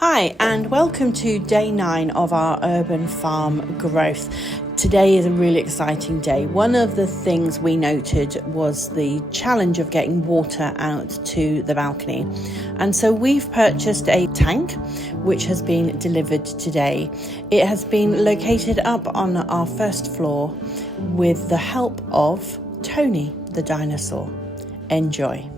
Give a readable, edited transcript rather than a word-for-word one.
Hi, and welcome to day 9 of our urban farm growth. Today is a really exciting day. One of the things we noted was the challenge of getting water out to the balcony. And so we've purchased a tank which has been delivered today. It has been located up on our first floor with the help of Tony the dinosaur. Enjoy.